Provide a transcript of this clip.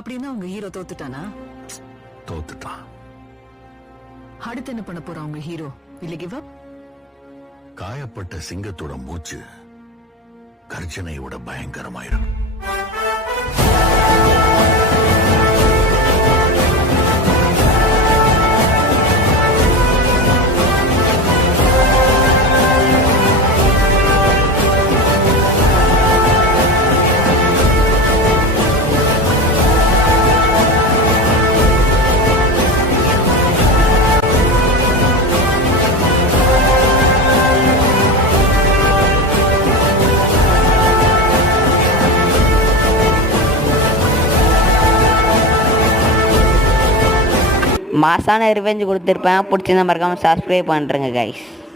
அப்படின்னா உங்க ஹீரோ தோத்துட்டானா? தோத்துட்டான். அடுத்து என்ன பண்ண போறான் உங்க ஹீரோ? இல்ல கிவ் அப்? காயப்பட்ட சிங்கத்தோட மூச்சு கர்ஜனையோட பயங்கரமாயிடும். மாசான ரிவெஞ்ச் கொடுத்துருப்பேன். பிடிச்சிருந்தா மறக்காமல் சப்ஸ்கிரைப் பண்ணுறேங்க கைஸ்.